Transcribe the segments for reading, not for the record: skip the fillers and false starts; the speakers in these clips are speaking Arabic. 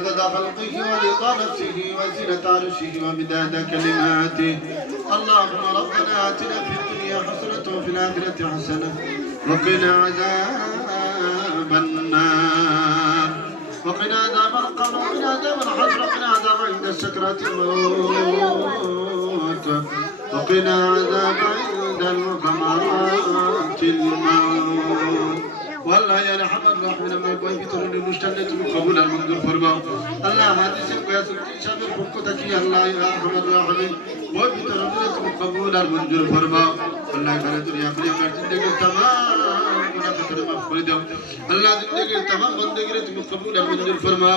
عدد خلقه ورضا نفسه وزنة عرشه ومداد كلماته. اللهم ربنا آتنا في الدنيا حسنة وفي الآخرة حسنة وقنا عذاب النار وقنا عذاب القبر وقنا عذاب الحشر وقنا عذاب عند سكرات الموت وقنا عذاب عند الغمرات الموت. والله يا رحم الرحمن ما يبغى يبتلون المشتلة بقبول المنظور فرما. الله هذه سبقة سبقة شامل حقوقك يا الله يا رحم الرحمن ويبتلون بقبول المنظور فرما. الله كان الدنيا في زندگی تمام گناہ خطر معاف کر دو. الله زندگی تمام بندگی تم قبول المنظور فرما.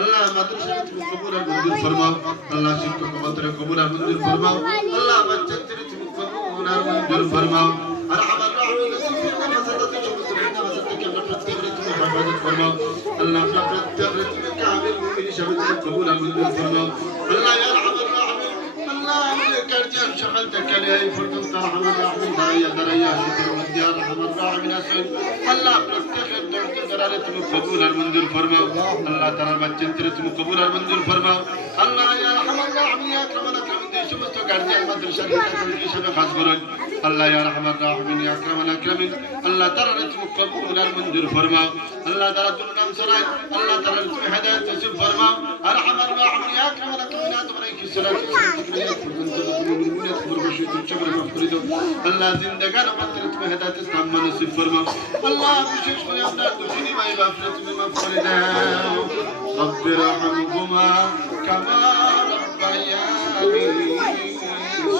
الله مدرسة تم قبول المنظور فرما. الله شرک کو مدر قبول المنظور فرما. الله بچت تم قبول المنظور فرما. رحم الرحمن فرما. الله فقدت كامل من شبت قبول المنظور فرما. الله يا رحم الراحمين الله عليك ارجع شغلتك لي فرد رحم الراحمين دريا شكر ودي يا رحم الراحمين اسال الله فقدت درجه قبول المنظور فرما. الله ترى بچنترت قبول المنظور فرما. الله يا رحم الراحمين يا اكرم الاكرمين دي شمست গার্জিয়ান মাদ্রাসা হিসেবে খাস করুন. الله يا رحم الراحمين يا اكرم الاكرمين الله ترى قبول المنظور فرما. الله تعالى تنام سراي الله تعالى هداية تسب فرما. ارحم الراحمين يا اكرم الاكرمين اتبرك الصلاه الله زندگان مطرت में هداية اسلام نصیب فرما. الله বিশেষ করে আপনার দুঃখী ভাই বাপরে তুমি মাফ করে দাও. رب ارحمهما كما ربياني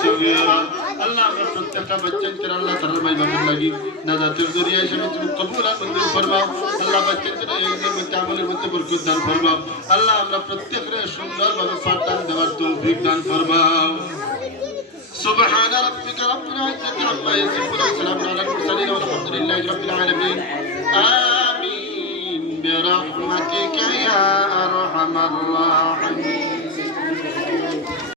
صغيرا. الله प्रत्येक बच्चन तेरा अल्लाह ताला भाई बाप लगी नजात जरिया हिसाब तुम कबूल मंजूर फरमाओ. अल्लाह बच्चन तेरा एक दिन में तामलेर मध्य बरकत दान फरमाओ. अल्लाह আমরা প্রত্যেকরে সুন্দরভাবে পাঠদান দেওয়ার তৌফিক দান ফরমাও. سبحان ربك رب العزة عما يصفون وسلام على المرسلين والحمد لله رب العالمين. آمين برحمتك يا أرحم الراحمين.